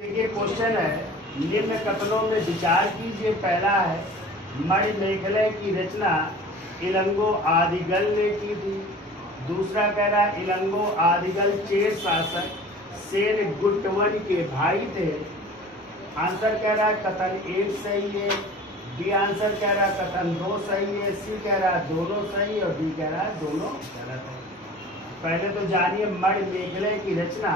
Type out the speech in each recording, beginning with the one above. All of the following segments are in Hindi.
देखिए क्वेश्चन है, निम्न कथनों में विचार कीजिए। पहला है, मणिमेखले की रचना इलंगो आदिगल ने की थी। दूसरा कह रहा है इलंगो आदिगल चेर शासक सेन गुट्टवन के भाई थे। आंसर कह रहा है कथन 1 सही है। बी आंसर कह रहा है कथन 2 सही है। सी कह रहा है दोनों सही है और डी कह रहा है दोनों गलत है। पहले तो जानिए, मणिमेखले की रचना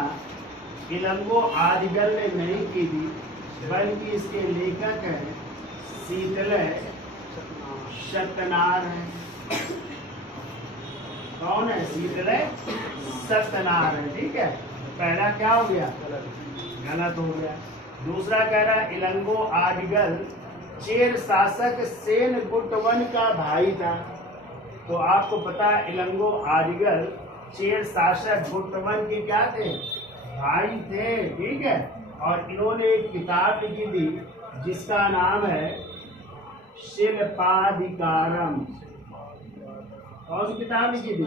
इलंगो आदिगल ने नहीं की थी, बल्कि इसके लेखक हैं शीतलय सत्यनार हैं। कौन है? शीतलय सत्यनार है। ठीक है, पहला क्या हो गया? गलत हो गया। दूसरा कह रहा है इलंगो आदिगल चेर शासक सेन गुट्टवन का भाई था। तो आपको पता है इलंगो आदिगल चेर शासक गुट्टवन के क्या थे? भाई थे। ठीक है, और इन्होंने एक किताब लिखी थी जिसका नाम है शिल्पाधिकारम। कौन सी किताब लिखी थी?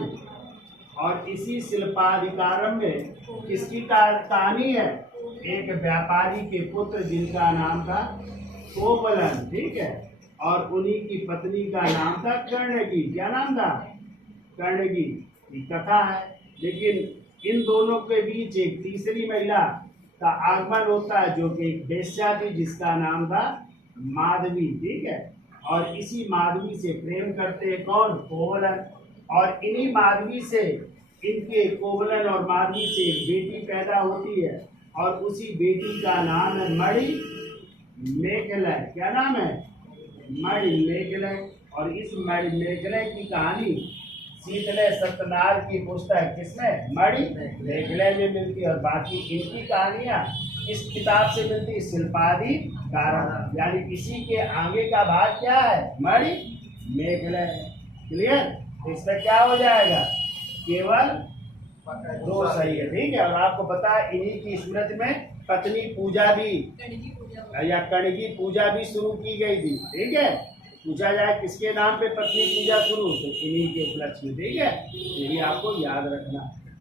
और इसी शिल्पाधिकारम में किसकी कहानी है? एक व्यापारी के पुत्र जिनका नाम था कोवलन। ठीक है, और उन्हीं की पत्नी का नाम था कर्णगी। क्या नाम था? कर्णगी। ये कथा है। लेकिन इन दोनों के बीच एक तीसरी महिला का आगमन होता है जो कि एक वेश्या थी जिसका नाम था माधवी। ठीक है, और इसी माधवी से प्रेम करते हैं कौन? कोवलन। और इन्हीं माधवी से, इनके कोवलन और माधवी से एक बेटी पैदा होती है और उसी बेटी का नाम है मणिमेखले। क्या नाम है? मणिमेखले। और इस मणिमेखले की कहानी शीतलय सत्यनार की पुस्तक किसमें? मणिमेखले में मिलती है। और बाकी इनकी कहानियां इस किताब से मिलती है, शिल्पाधिकारम। यानी इसी के आगे का भाग क्या है? मणिमेखले। क्लियर? इसमें क्या हो जाएगा? केवल 2 सही है। ठीक है, और आपको पता है इन्हीं की स्मृति में पत्नी पूजा भी या कणगी पूजा भी शुरू की गई थी। ठीक है, पूछा जाए किसके नाम पे पत्नी पूजा शुरू, तो इन्हीं के उपलक्ष्य में। ठीक है, ये भी आपको याद रखना।